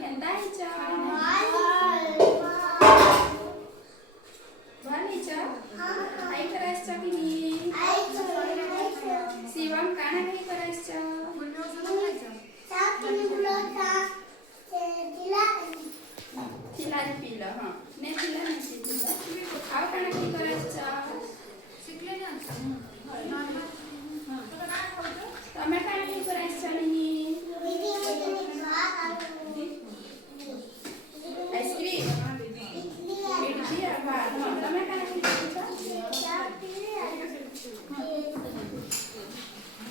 କେନ୍ତା ହେଇଛ? ଭଲ ହେଇଛ? ଖାଇ କରି ଆସିଛ କି ନି? ଶିବମ କାଣା ଖାଇ କରି ଆସିଛ? ଥିଲାରେ ପିଇଲ ହଁ ନେ ଥିଲା ନେ ପିଇଥିଲ ଆଉ କାଣା ଖାଇ କରି ଆସିଛ? ତମେ କାଣା ଖାଇ କରି ଆସିଛ ନି? आइसक्रीम इडली और भात हाँ तमें काना खाई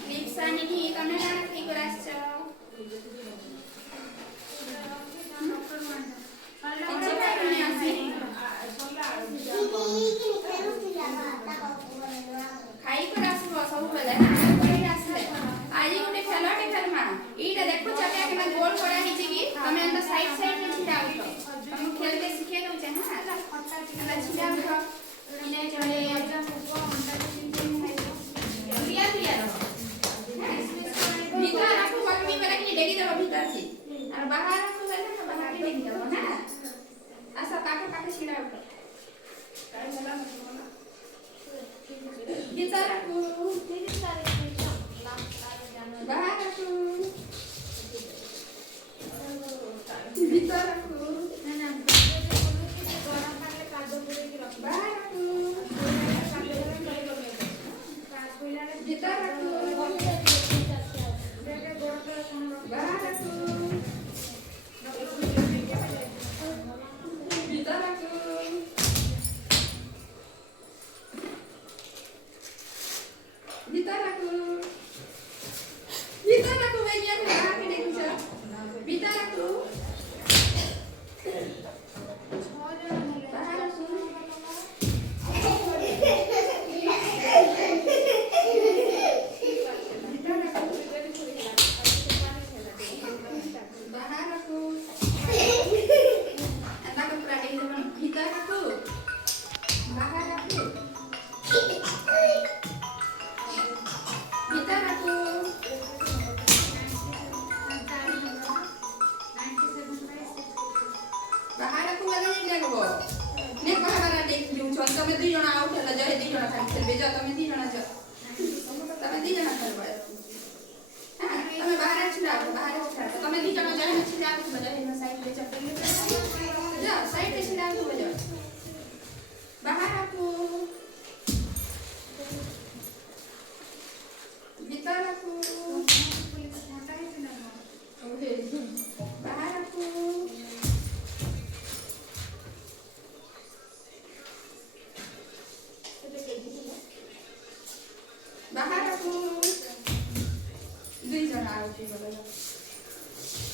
लिप्सा निधि तमें काना खाई कर आछो किछि खाई आसी खाई कर आसबो सब बेले खाई आसले आज गोटे खेलटे खेलमा एटा देखो चके केना गोल करा हिची की तमें अंदर साइड साइड में छिड़ा उठो हम खेल के सिखे दउ छै हां खट्टा छिड़ा उठो इने चले ऊपर अंडा चिंचे लिया लिया भीतर रखो मम्मी वाला की डेगी देबो भीतर से और बाहर रखो वाला तो बाहर के डेगी देबो ना ऐसा काटे काटे छिड़ा उठो काय चला भीतर रखो बाहर रखो भीतर रखो बाहर रखो भीतर रखो बाहर रखो भीतर रखो भीतर रखो भीतर रखो भैया को बाहर के देखो भीतर रखो बाहर रखो बाहर रखो अंदर को पूरा देख दो भीतर रखो बाहर रखो भीतर रखो बाहर रखो वाला नहीं लगबो ने कहबारा देख दिउ छन तमे दुई जना आउट होला जहे दुई जना खाली खेलबे जा तमे दुई जना जा तमे दुई जना खेलबो हां तमे बाहर छिड़ा तमे दुई जना जहे छिड़ा आउट होला जहे साइड पे चल जा साइड पे छिड़ा आउट होला बाहर रखो भीतर रखो ओके बाहर रखो बाहर रखो दुई जना आउट होला